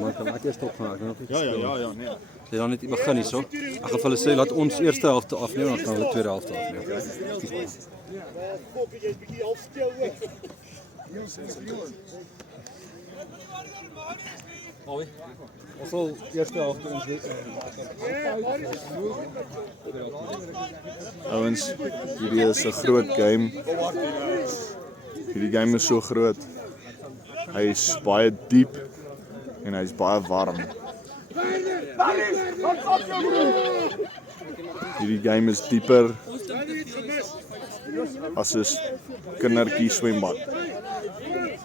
Maar kan ek eers stop gaan, ek nog nie. Ja, nee. Jy dan net begin hierso. Ek gaan vir hulle sê laat ons eerste helfte afneem en dan gaan hulle tweede helfte afneem. Ons sal eerste helfte ons Ouens, hierdie is 'n groot game. Hierdie game is so groot. Hy is baie diep en hy is baie warm. Hierdie game is dieper as 'n kindertjie swembad.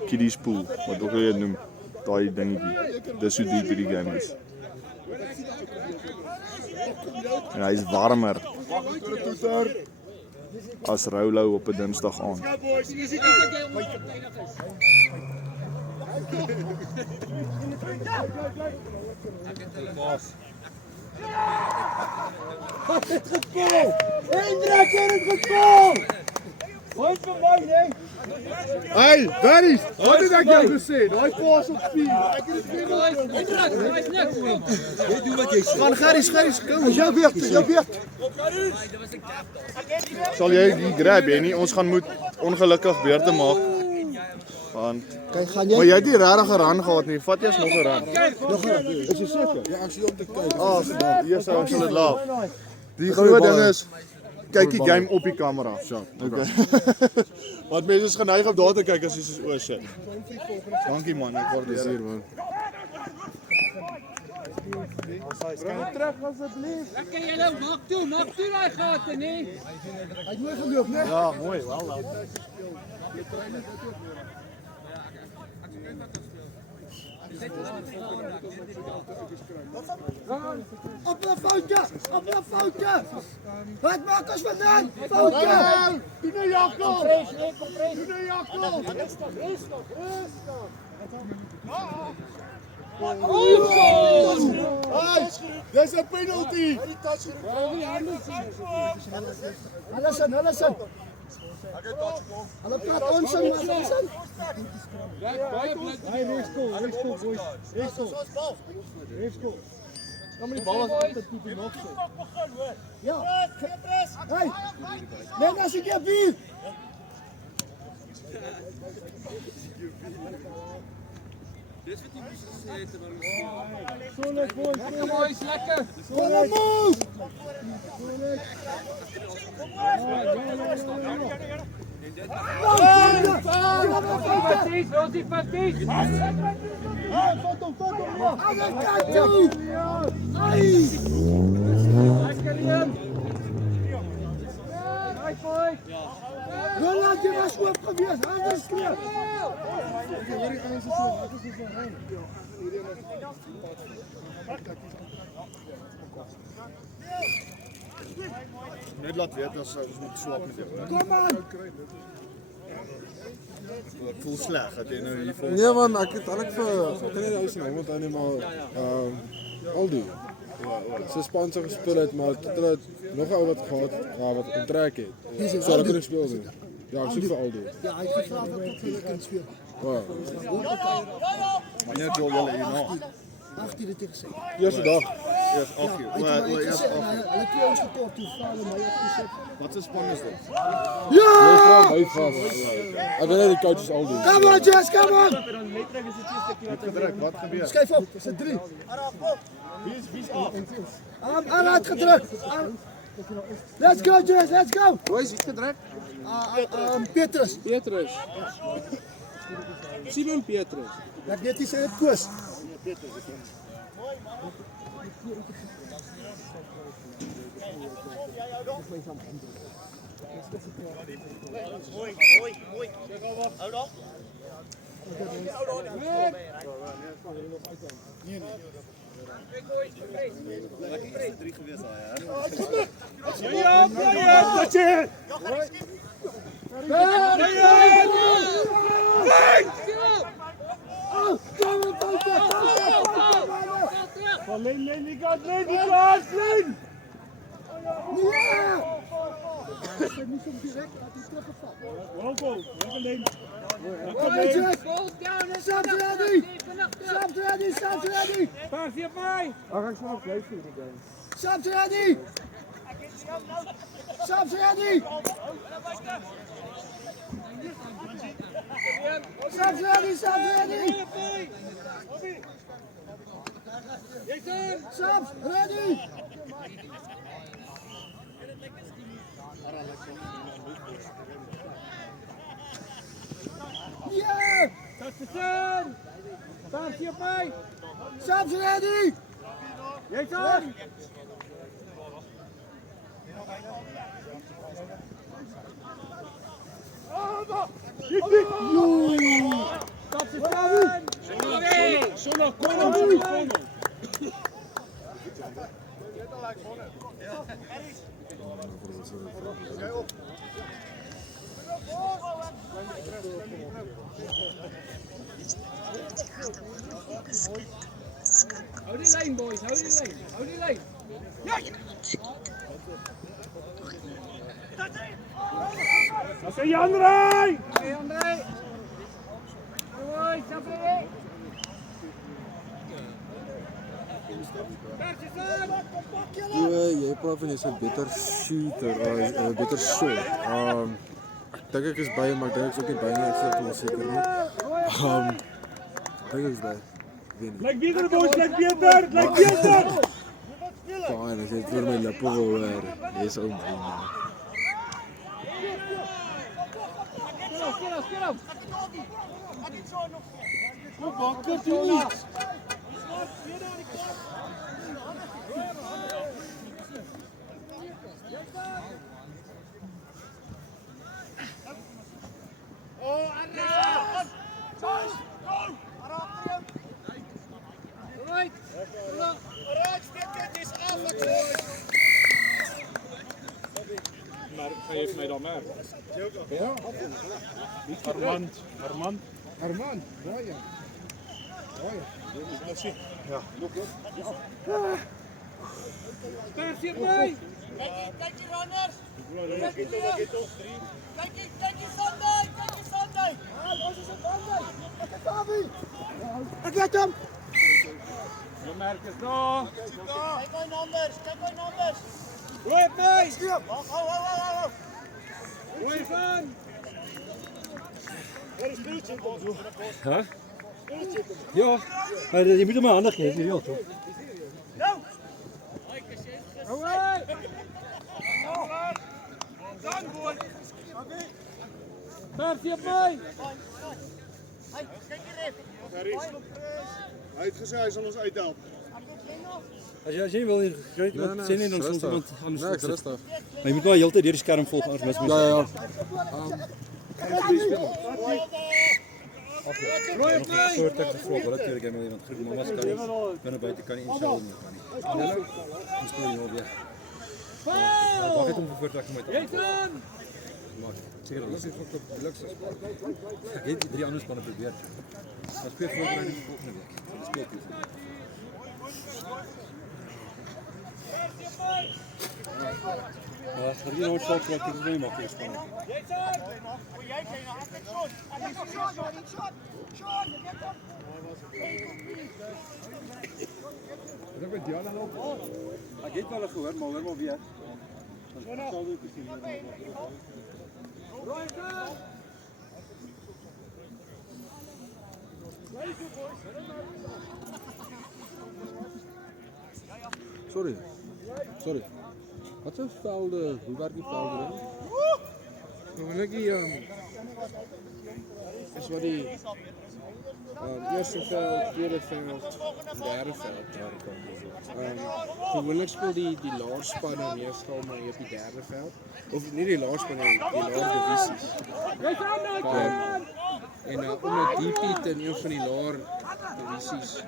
Kiddies pool, wat ook al jy dit noem, daai dingetjie. Dis hoe diep hierdie game is. En hy is warmer as Rolo op 'n Dinsdag aand. Wat het gespeel? Hendrik het gespeel! Wat vir my, nee? Hey, Dennis, wat het ek jou gesê? Daai paas op 4. Ek het dit Jy doen wat jy sê. Gaan Gerries, kom. Jou beurt. Sal jy die grab hê nie? Ons gaan moet ongelukkig beurte maak. Want Kyk, gaan maar jy? jy het nie regtig 'n run gehad nie. Vat eers nog 'n run. Is jy seker? Ja, ek sien om te kyk. Hier sou ons dit laat. Die groot ding is kyk die game op die kamera. Okay. Want mense is geneig om daar te kyk as jy soos o shit. Dankie man, ek waardeer dit man. Terug asseblief. Lekker julle, maak toe daai gate, nee. Hy het mooi geloop, né? Ja, mooi, wel nou. Op 'n foutjie. Wat maak ons vandaan? Foutjie. Doen nou Jakob. Doen nou Jakob. Hey, dis 'n penalty. Hulle sin. Hulle praat ons sin, maar ons sin. Hy rechtskool, boys. Rechtskool. Kom die bal as altyd tipe nog so. Ja. Hey. Net as ek hier. Dis wat jy moes gesê het terwyl Solo boys. Lekker boys, lekker. Solo boys. Faties. Foto. Aga katu. Ai. Lekker Ian. Nice boy. Roland, jy was oop gewees. Anders skreeu. Net laat weet as ons moet swap met jou. Kom aan. Ek voel sleg dat jy nou hier vir Nee man, ek het eintlik vir kan nie die huis nou want hy net maar Aldo. Sy sponsor gespeel het maar tot hulle nog 'n ou wat gehad wat onttrek het. So hulle kon speel doen. Ja, ek soek vir Aldo. Ja, hy het gevra wat ek vir kan speel. Wow. wanneer jy wil hier nou. 18 het ek gesê. Eerste dag. Eers 8 uur. O, eers 8 uur. Hulle het ons gekort toe vra hulle my opgesit. Wat 'n span is dit? Jy vra my vra. Ek weet nie die coach is Aldo. Come on, Jess, come on. Het gedruk, wat gebeur? Skuif op, dis 'n 3. Wie's af? Aan het gedruk. Let's go, Jess, let's go. Hoe is dit gedruk? Petrus. Petrus. Simon Petrus. Ek weet nie sy het koos. Persie op mij! Sam's ready! Sam's ready! Sam's ready! Sam's ready! Sam's ready! Yeah! Dat is de zin! Persie op mij! Sam's ready! Jason! Dat is de zin! Sonna, kom op. Hou die lijn, boys, hou die lijn, hou die lijn. Dat is André! Hey André! Hoi, Sabri! Persie aan! Jy praat van jy's 'n beter shooter, 'n beter shot. Ek dink ek is by hom, maar ek dink ek's ook nie by nie, ek sê dit seker nie. Ek dink ek is by. Weet nie. Lyk beter boys, lyk beter, lyk beter. Fine, as jy dit vir my lippe wil hoor, jy's ou man. Skil op! Kom wakker toe nie! Right! Maar geef mij dan maar. Ja, Armand. Armand, Brian. Persie op mij! Kijk hier anders! Kijk hier Sunday! Kijk hier Sunday! Ons is op Sunday! Ek het Fabi! Ek het hom! Je merkt het nog! Kijk my numbers! Kijk my numbers! Rooi op mij! Hou! Rooi van! Ja, maar je moet hem maar handig geven, je wilt toch? Hoi! Persie op mij! Hey, kijk hier even! Hy het gesê hy sal ons uithelp. Als je wil, sien nie, dan soms iemand anders Nee, ek is sit. rustig. Maar je moet wel heel tijd die scherm volgen, anders mis Ja, ja. Rooi op mij! soort ek gevra wat natuurlijk jy met iemand groep mamas kan nie binne buite kan nie en sel nie kan nie. Hallo. Ons speel hier al weer. Foul! Wag het om voor trek met. Jason! Maar seker dat is ook op luks. Ek het die drie ander spanne probeer. Ons speel voorbereiding vir volgende week. Ons speel toe. Ja, het is nou shot wat ek nie maak span. Ek het Diana nog. Ek het wel gehoor, maar hoor maar weer. Ons sal dit sien. Rooi van! Sorry. Wat is velde? Hoe werk die velde? Gewoonlik is wat die eerste veld, tweede veld, derde veld. Gewoonlik speel die laarspanne meestal maar op die derde veld. Of nie die laarspanne, die laer divisies. En omdat die Piet in een van die laer divisies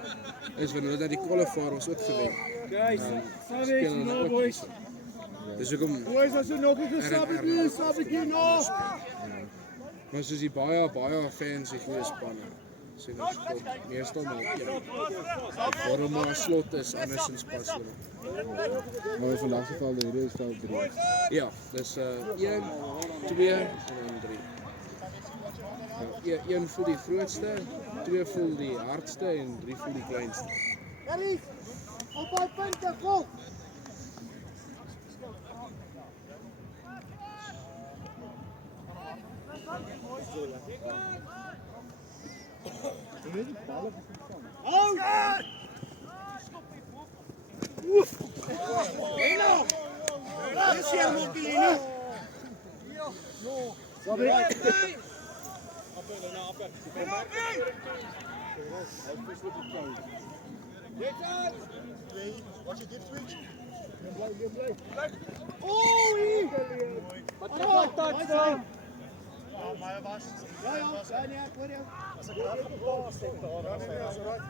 is wanneer hulle dat die qualifier ons ook gewen. Speel hulle ook boys. Dis hoekom Boys, as jy nog nie gesabbekie nog. maar soos die baie fans die goeie spanne. sien ons tot meestal maar op 1. Waarom maar slot is andersins pas hulle. Maar vandag se geval hierdie is wel 3. Ja, dis 1, 2 en dan 3. Ja, 1 voel die grootste, 2 voel die hardste en 3 voel die kleinste. Gary, op daai punte, kom. Hou! Oef! Eno! Dis hier moet jy nie. Sabi. Wat jy dit switch? Oei! Wat jy touch dan? Ja, maar was. Ja, nee, ek hoor jou. As ek daar geplaas het, daar is reg.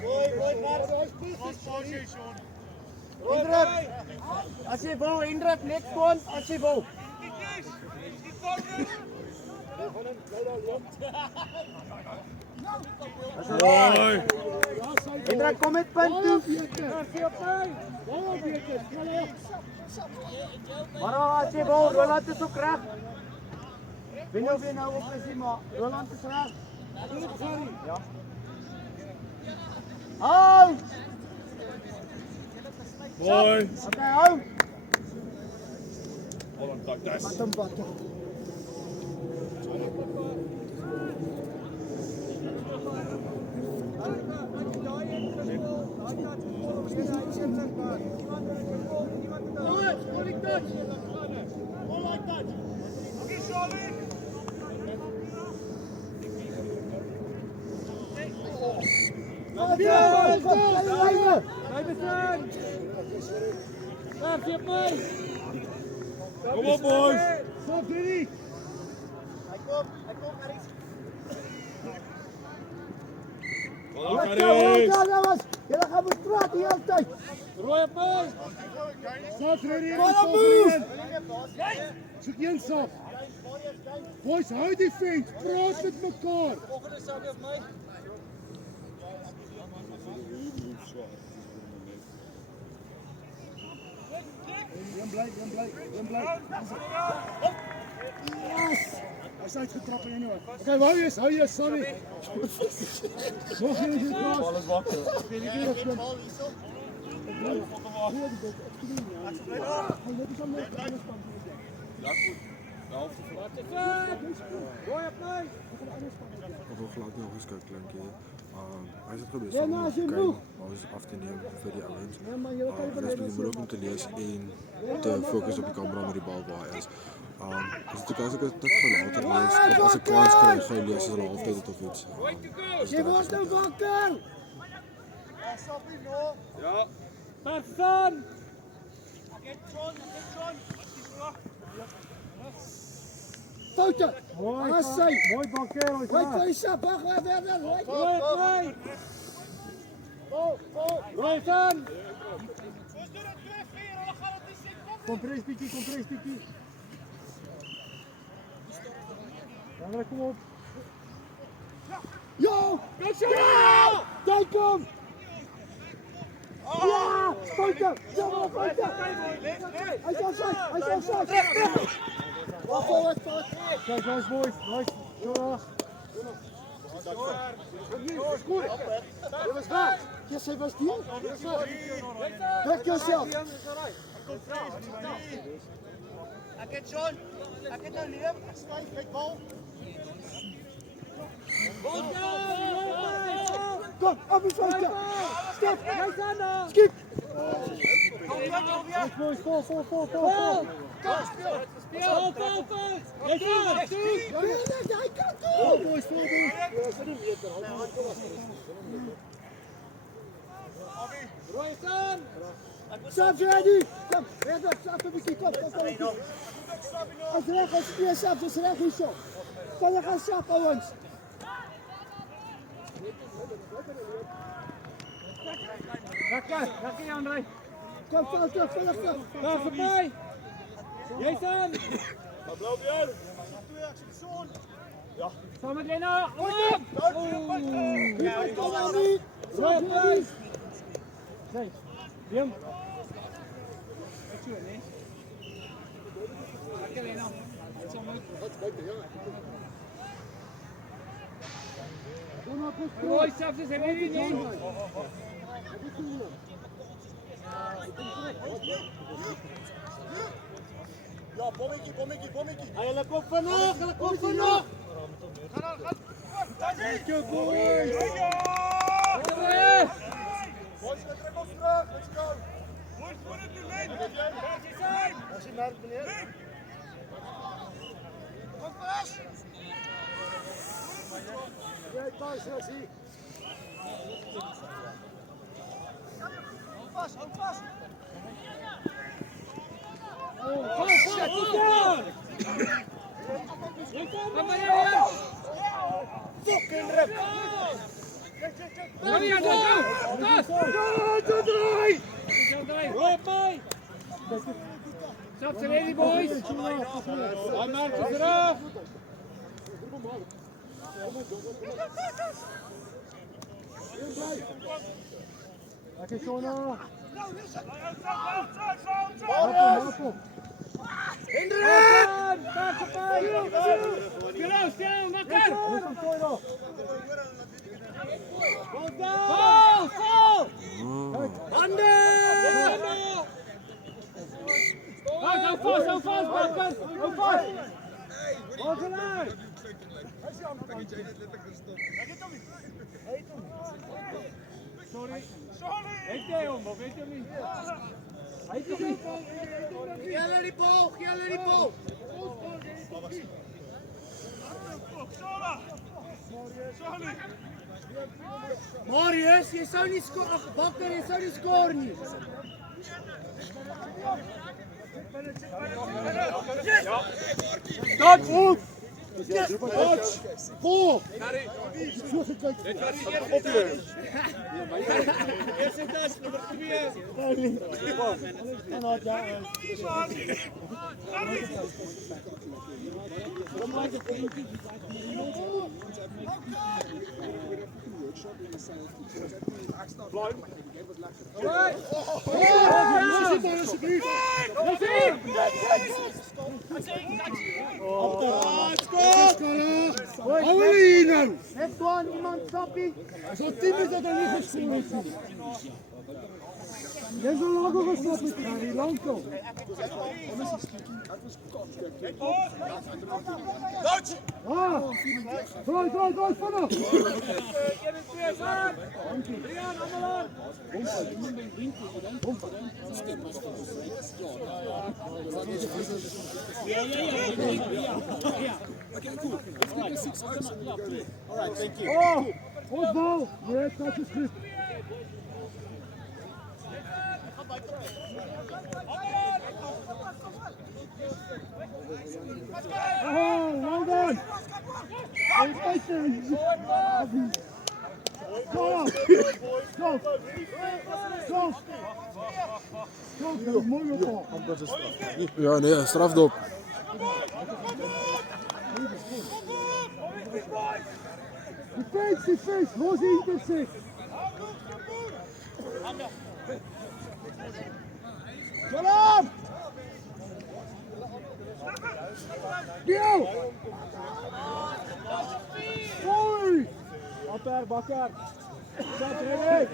Gooi, maar position. Indruk. As jy wil, indruk net kon as jy wil. Mooi. Indruk kom met punt toe. Maar as jy wil, Roland is ook reg. Wen jy nou op is maar Roland is reg. Ja. Hou! Mooi. Okay, hou. Holland tak das. Wat 'n batte. Kom op boys. Stop hierdie. Hy kom, Aris. Julle gaan moet praat die hele tyd. Rooi op my. Stop hierdie. Kom op. Soek een sap. Boys, hou die vent. Praat met mekaar. Volgende sap op my. Een bly. Yes! Hy is uitgetrap en nou. Okay, hou jy, sorry. Nog nie is klaar. Alles wakker. Ek weet nie of jy bal hierso. Op 'n glad nie geskik klink jy. Hy het gebeur om ons af te neem vir die ouens. Dis baie moeilik om te lees en te fokus op die kamera met die bal waar hy is. As ek dit vir later lees, of as ek kans kry, gaan jy lees as hulle halftyd of iets. Jy word nou wakker. Ja. Person. Foute. Mooi banker. Mooi sap, wag verder. Mooi. Rooi aan. Kompres bietjie. Dan kom op. Ja! Daar kom. Ja! Foute. Ja, foute. Hy sal sy. Wat voor. Kijk, nice boys. Nice. Ja. Goed. Jy was weg. Yes, hy was die. Trek jouself. Ek het nou leef. Ek skryf kyk bal. Kom, op die foute. Step. Skip. Boys, vol. Speel. Hy kan toe. Boys, vol. Rooi aan. Stop ready. Kom, redder, stap 'n bietjie kom. As reg as jy stap, dis reg hierso. Kan jy gaan stap ouens? Lekker Andrei. Kom, val terug, vinnig terug. Daar voorbij. Jason. Samen met Lena. Op. Kom maar niet. Rooi, boys. Nee. Wim. Lekker Lena. Rooi, zelfs is er weer niet. Ja, bommetje. Hulle kom vanaf. Lekker boys. As jy merk meneer. Jy pas as hy. Hou vas. Kom down. Kom maar hier. Fucking rip. Kom hier, go. Draai. Rooi, boy. Stop the ready, boys. Hij maakt het eraf. Lekker Shona. Hendrik! Daar voorbij. Stil, makker. Vol. Handen. Hou vast, makker. Hou vast. Orgelaar. Sorry. Heeft hij hem of weet hij niet? Hij is niet. Geel die bal. Marius, jy sou nie Bakker, jy sou nie skoor nie. Tot! Goal! Net gewoon iemand sappie. Zo 10 is dat er niet geschoten is. Jij is al lang gestopt met die langkoop. Draai, vanaf. Alright, thank you. Goed bal. Ja, dat is goed. Oh, well done. Go. Mooi op. Ja, nee, strafdop. Defense. Los die intercept. Kom op! Biel! Hoi! Bakker. Zet ready.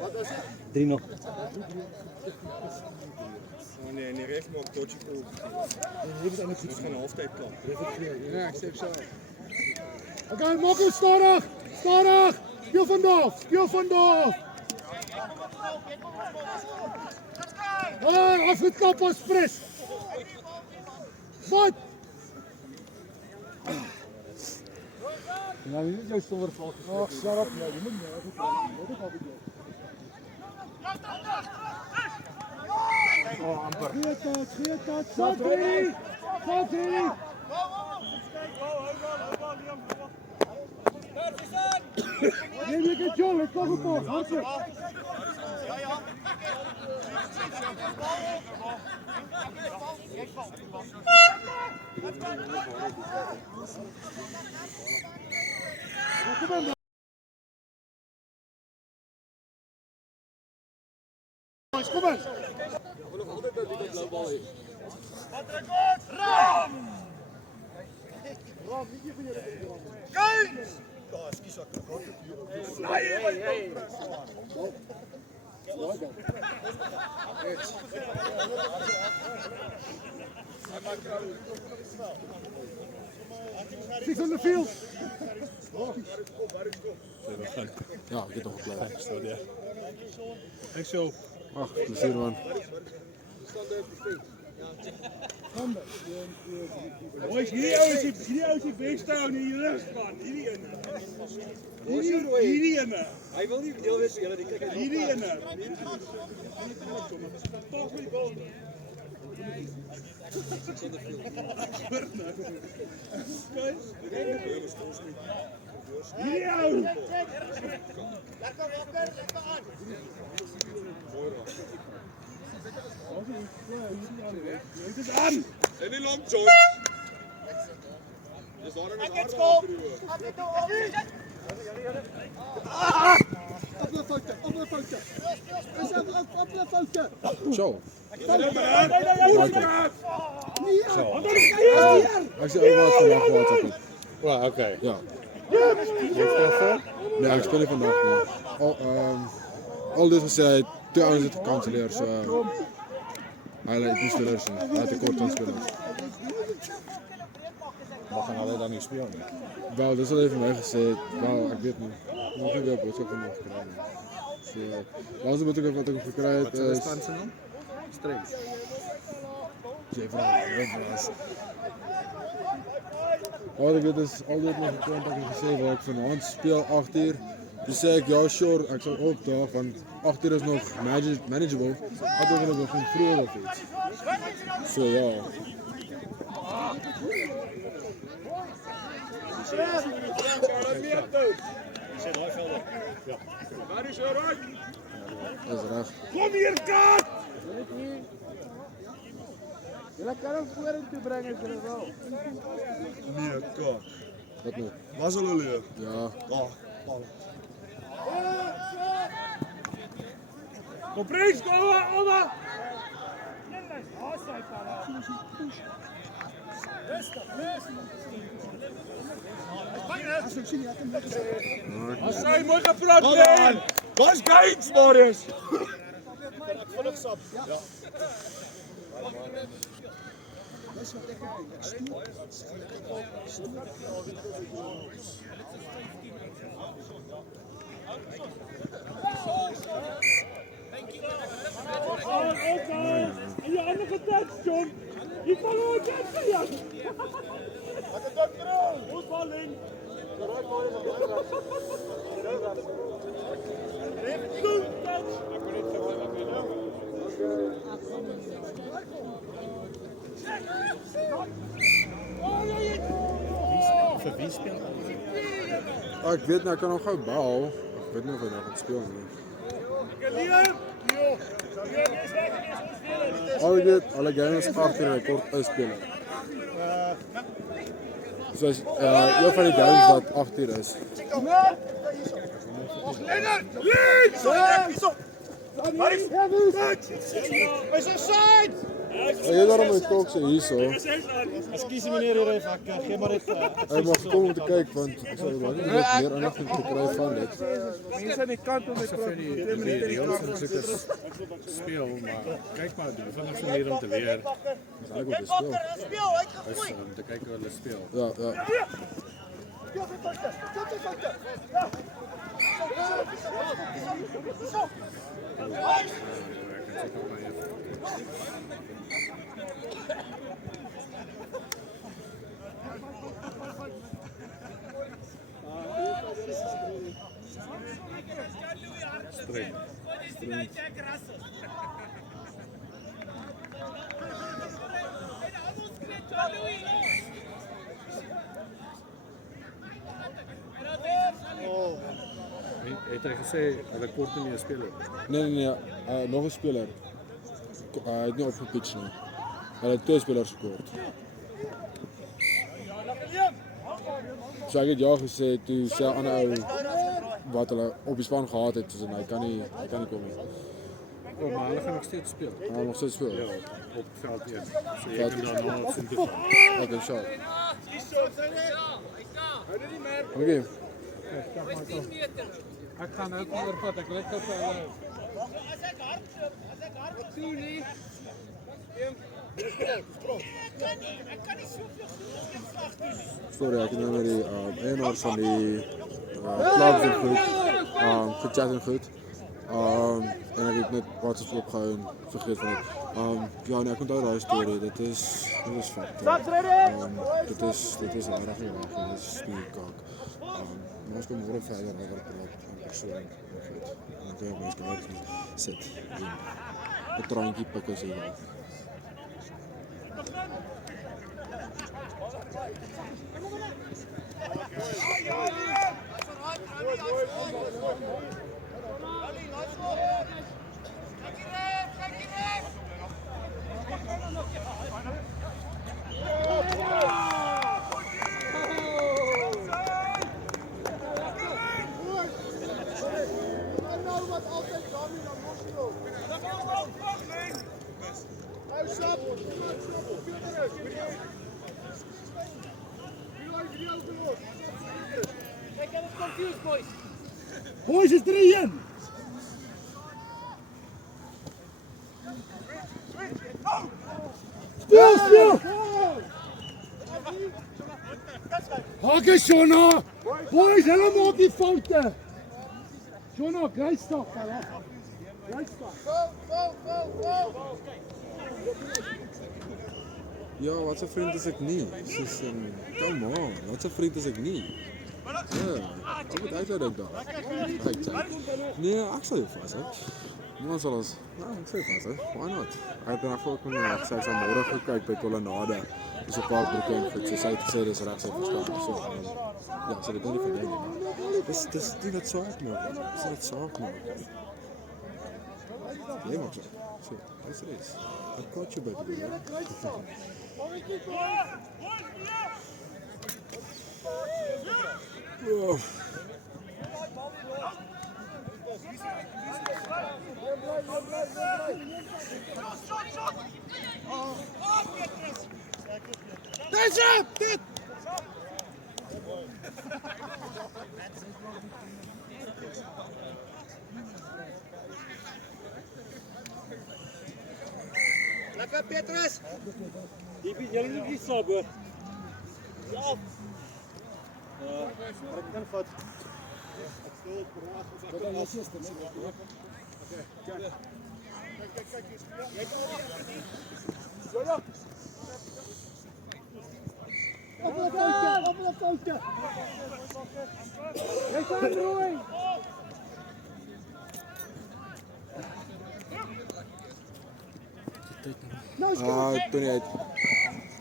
Wat was het? 3-0. Oh nee, die ref maakt dodgy goal. Het is geen halftijd klaar. Ja, ik zeg zo. Oké, Mokko, stadig! Speel vandaag! Afgekap was fris! Wat? Nou, niet jouw stomme vlag. Ach, shut up, man. Je moet niet. Goeie touch. Shot ready. Neem je het John, het komt op. Hardelijk. Kom maar. Kom maar. Six on the field. Ja, ik heb nog geplaatst. Thanks, Joe. Ach, plezier man. Boys, hierdie ouens die best staan in die rust man. Hierdie ene. Hy wil nie deel wees van julle, die kyk uit. Hierdie ene. Toch met die bal. Hierdie ou. Dit is aan. En die long John. Dis daar in die Op de fouten. Op de fouten. Zo. Niet Ik zie ook wat vandaag wat op. Wow, okay. Ja. Wat Nee, ik speel niet vandaag niet. Al dit gezegd, 2 ouens het gecanceleerd. So, hij lijkt niet spelers. Hij had tekort aan spelers. Mag gaan hulle dan nie speel nie? Wel, dat is al even mij gezegd. Wel, ik weet niet. Ik heb wel boodschap van nog gekregen. So, laatste boodschap wat ik gekregen Wat is stand se naam? Streeks. Wat ik weet is altijd nog een dat ik gezegd heb van hand speel 8 uur. Dus zei ik ja sure, ik zal opdagen van 8 uur is nog manageable. Had ik willen beginnen vroeger of iets. Zo ja. Dat is recht. Kom hier, Kat! Je kan hem vorentoe brengen, is er wel. Nee, kak. Wat nu? Was hulle leer? Ja. Kom Prins, kom oma! Asai, mooi gepraat, man! Was Gates, Marius? En je andere touch, John! Je kan gewoon touchen, ja! Wat is dat voor? Goed bal in! Goed touch! Vir wie speel? Ik weet nou, ik kan nog gauw bal. Ik weet niet of hij nog gaat spelen. Al ik weet, alle games achter een record uitspelen. Zoals een van die games wat 8 uur is. Is er side? Je daarom moet ik ook zo hier zo. Excuse meneer, hier even. Geef maar even. Hij mag komen om te kijken, want ik zou wel niet meer aandacht te krijgen van dit. Mensen aan die kant om te Die reels en soekers speel, maar kyk maar, die van ons manier om te leer. Dat is eigenlijk ook een spel. Is om te kyk hoe hulle speel. Ja, ja. Streng. Het hy gesê hulle kort nie 'n speler? Nee, nog 'n speler. Hy het nie opgepitch nie. Hulle het 2 spelers gekort. So ek het ja gesê toe sê 'n ander ou wat hulle op die span gehad het, soos hy kan nie kom nie. Oh, maar hulle gaan nog steeds speel. Hy nog steeds speel. Ja, op veld eers. So jy kan dan nou sien toe. Okay, sure. Okay. Ek gaan nou ondervat, ek let op hulle. Sorry, ek het nou met die eienaar van die clubs en goed, gechat en goed. En ek het net WhatsApp opgehou en vergeet van dit. Ja, nee, ek onthou daai storie. Dit is fakt. Dit is regtig nie reg nie. Dit is spierkak. Maar ons kom môre verder oor praat aan persoon en goed. En dan kan jy mense net sit en 'n drankie pik as jy wil. Boys, is 3-1. Speel! Hakke, Shona! Boys, hulle maak die foute. Shona, great stuff, fella. Great stuff. Ja, wat 'n vriend is ek nie. Soos come on, wat 'n vriend is ek nie. Ja, wat moet ek nou dink daar? Nee, ek sal jou vas hê. Niemand sal ons, ek sal jou vas hê. Why not? Ek het daarvoor ook nog sê ek môre gekyk by Kolonade. Dis 'n paar broeke en goed. So sy het gesê dis reg sy verstaan. So ja, so dit is nie vir my nie. Dis nie wat saak maak. Dis net saak maak. Jy maak so. So, dis is. Ek got you baby. Oh. That's up! Dit! Lekker Petrus. Jy moet nie slaap hoor. Ek kan vat. Dit is die eerste, nee. Kyk. Op die foute. Jy kan rooi. Toen hy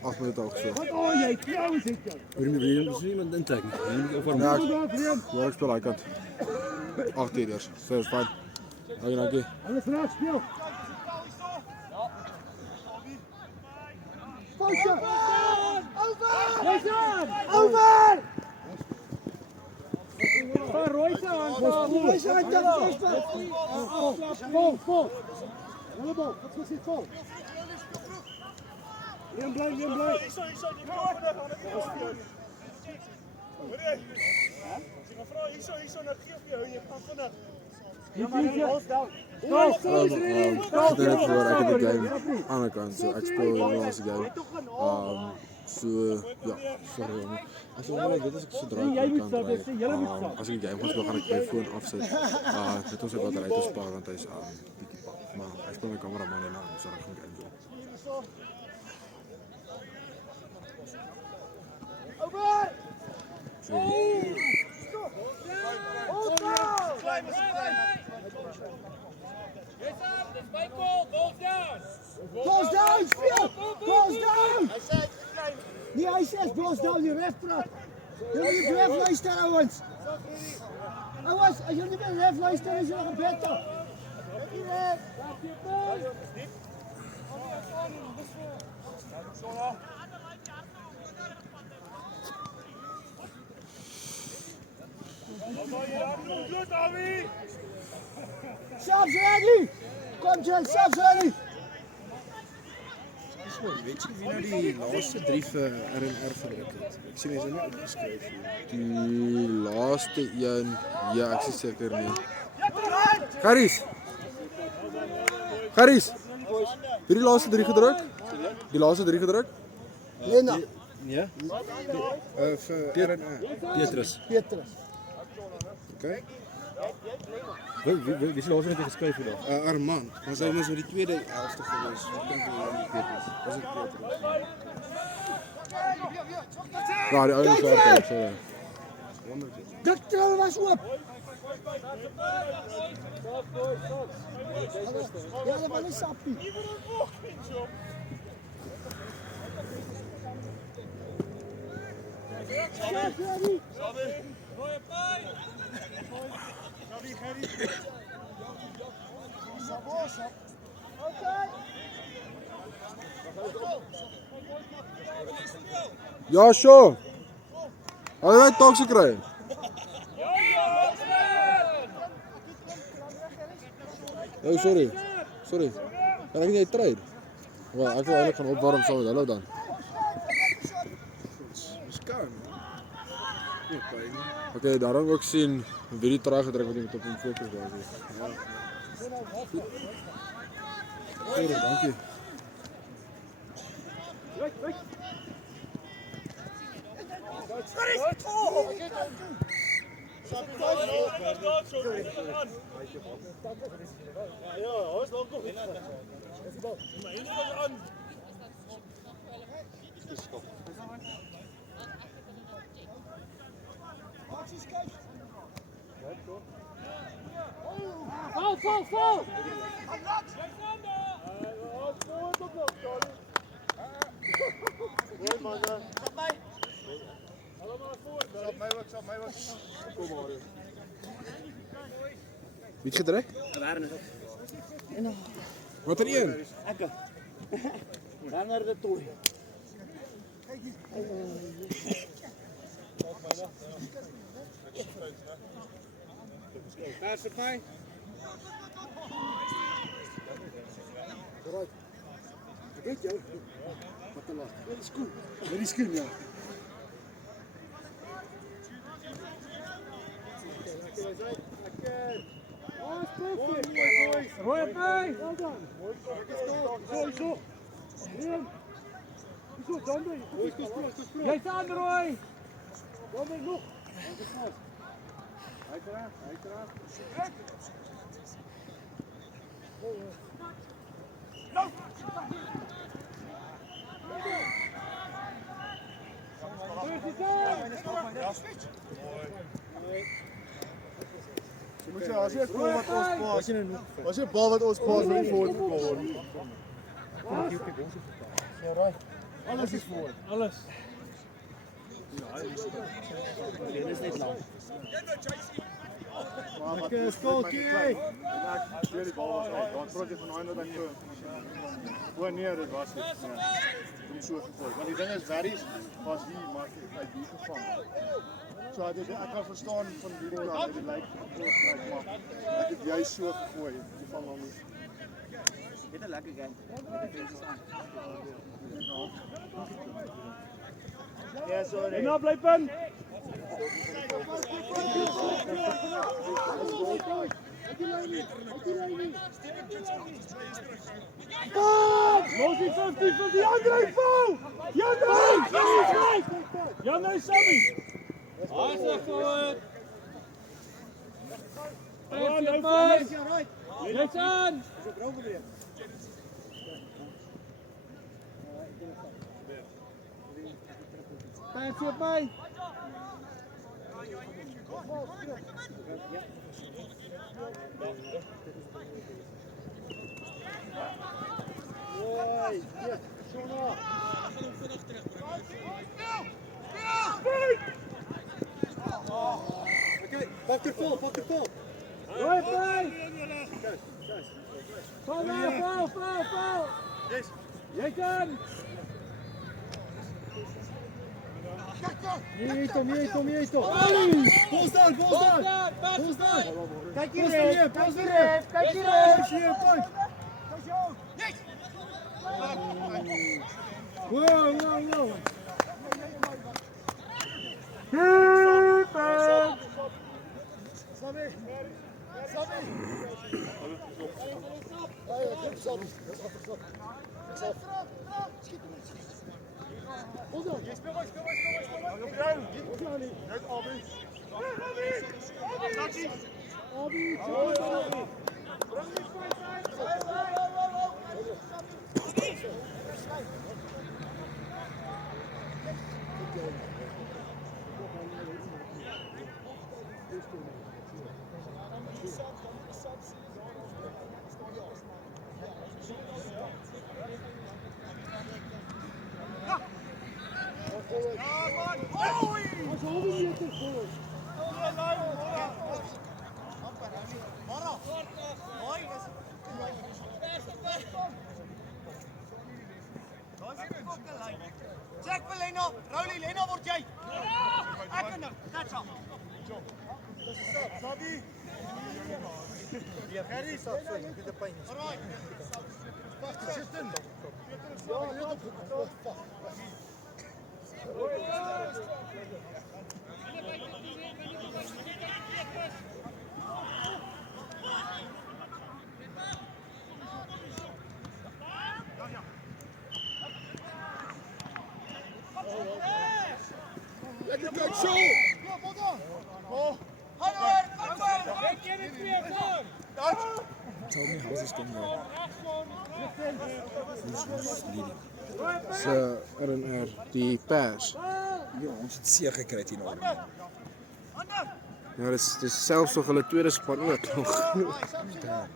8 minute al gesê. Wat jy klous het jy. Wil jy iemand intrek nie? Jy moet oor Ja, ek speel daai kant. 8 eers. So, is fine. Dankie. Alles reg speel. Foute. Over. Van Royce aan. Royce aan die vol. Hulle bal, wat gesê vol. Een bly. Hierso, nou gee vir jou, jy gaan vinnig. Ja, maar hy is down. Ek het net voor ek het die game aan die ander kant, so ek speel die laaste game. So ja, sorry man. As jy wil weet as ek sodra ek kan ry. As ek die game gaan speel, gaan ek my foon afsit. Dit ons se battery te spaar want hy's bietjie pap. Maar ek speel my kameraman en dan so ek gaan game doen. Over. Balls down, speel! Balls down! Nee, hy sê balls down, die ref praat. Jullie blijven luisteren, ouwens. Ouwens, als jullie niet meer blijven luisteren, is er nog een beter. Sabs ready! Kom Jen, Sabs ready! Weet je wie nou die laaste 3 vir RNR gedruk het? Ek sien hy is nie opgeskryf nie. Die laaste een, ja, ek is seker nie. Garies! Garies! Wie die laaste 3 gedruk? Die laaste 3 gedruk? Lena, Nee? Vir RNR. Petrus. Petrus. Okay. Wie is die laaste wat jy geskryf het daar? Armand, maar sy was oor die tweede helfte gewees. Ek dink hy nie Petrus. Was dit Petrus? Ja, die ouens was daar, sorry. Dik tril was oop. Ja, dat was een sappie. Sabs ready! Ja, sure. Hulle het taaks gekry. Oh, sorry. Sorry. Kan ek nie trade? Wel, ek wil eintlik gaan opwarm saam met hulle dan. Dis kan. Nee, baie nie. Okay, daarom ook sien wie die traag gedruk wat jy moet op hom fokus basis. Ja. Sorry, dankie. Val! Wie het gedruk? Wat er een? Gaan naar de tooi. Pass it by. Weet jou? Wat te laat. Met die skoen, ja. Roy by. Zo. Zo, dan ben je. Jy's aan Roy. Dan ben je nog. Uiteraard. Moet je als je het bal wat ons pas, als je het bal wat ons pas, moet je voor het worden. Alles is voor. Alles. Dit is niet lang. Lekker skokkie. Die bal was uit. Daar project van 100 en voor nee, dit was dit. Ja. Niet so gevoel. Want die ding is Barry's was hier maar uit die gevang. So ek kan verstaan van die kant dit lyk maar ek het juist so gegooi die van hom. Dit is lekker game. Ja, sorry. En nou bly punt. Los die 50 van die André Val! Janne Sammy! Hartstikke goed! Jy's aan! Pass op my! Mooi. Ja, zo nou. Pak de vol, pak de vol. Roy, play! Val nou, val! Yes. Jason! Mieto. Balls down. Kijk hierheen, kijk hierheen. Wow. Check vir Leno, Rowley, Leno word jy. Ek en nou, that's all. Sabi. Ja, Gerry, so met die pyn. Alright. Sit in. Lekker kijk zo! Tell me how's this going now? Who's leading? Ze RNR, die pers. Ja, ons het seer gekry hier nou. Ja, dis selfs nog hulle tweede span ook nog.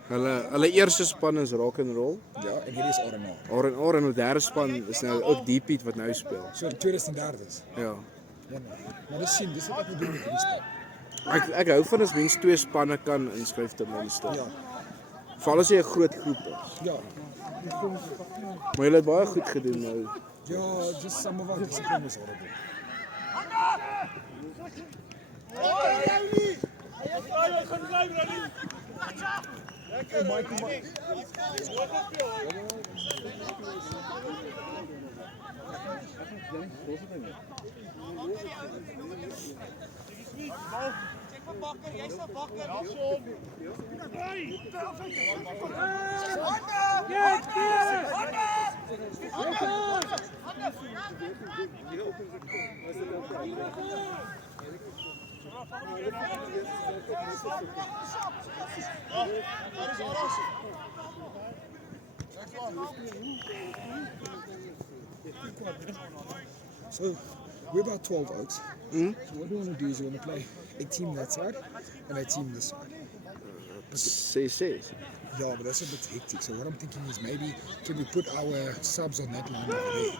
Hulle eerste span is rock and roll. Ja, en hierdie is R&R. R&R en hulle derde span is nou ook die Piet wat nou speel. So die tweede en derde is. Ja. Ja nee. Maar dis sien, dis wat ek moet doen met hierdie span. Ek hou van as mens twee spanne kan inskryf ten minste. Ja. Veral as jy 'n groot groep is. Ja. Maar hulle het baie goed gedoen nou. Ja, just some of our discipline was horrible. Check vir Bakker, jy's 'n Bakker. So, we're about 12 oaks. So what we want to do is we want to play a team that side and a team this side. 6-6. Yeah, but that's a bit hectic. So what I'm thinking is maybe can we put our subs on that line over there,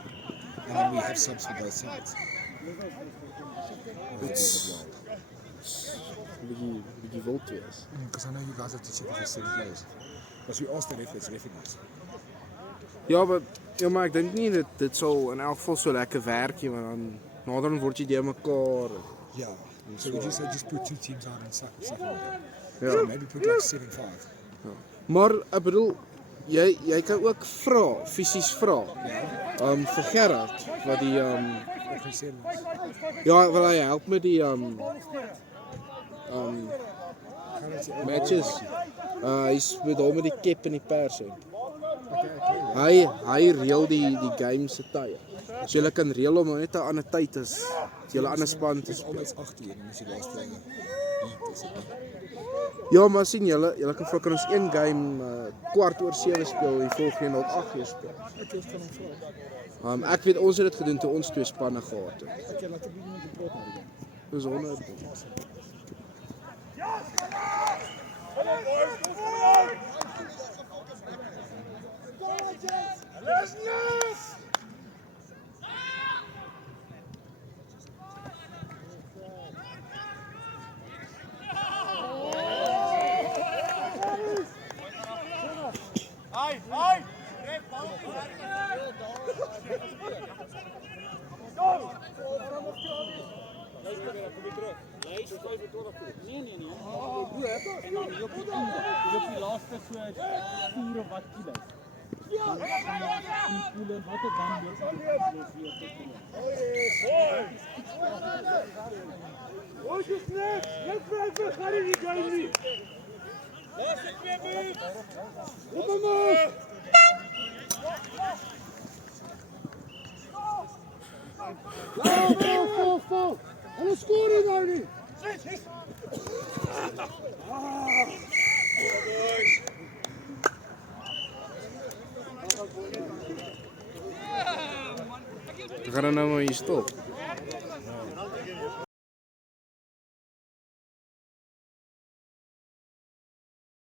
and then we have subs for both sides. Bietjie wild wees. Because I know you guys have to check if it's 7 players. Because we asked the ref, it's recognized. Ja, maar ek dink nie dit sal in elk geval so lekker werk nie, want dan nader word jy deur mekaar. Yeah. So we just put 2 teams out in second. Ja. So maybe put like 7-5. Maar ek bedoel jy kan ook vra, fisies vra. Vir Gerard wat die ja, wel hy help met die matches. Hy's met hom met die cap en die pers in. Hy reël die game se tye. So jy kan reël om net 'n ander tyd as jy 'n ander span te speel. Always 8 uur en as jy laaste heat is. Ja, maar sien julle kan kan ons een game 7:15 speel en die volgende 8 speel. Ek weet ons het dit gedoen toe ons twee spanne gehad het. Okay, laat ek nie met praat nou. Dis 100. Nee. En dan die op die laaste so 4 of wat kilos. Dan die poele en wat het dan Oortjes net! Net blijven, ga je niet gaan. Laaste 2 moves. Op hem op! Vol. En dan scoor je nou niet. We gaan nou maar hier stop.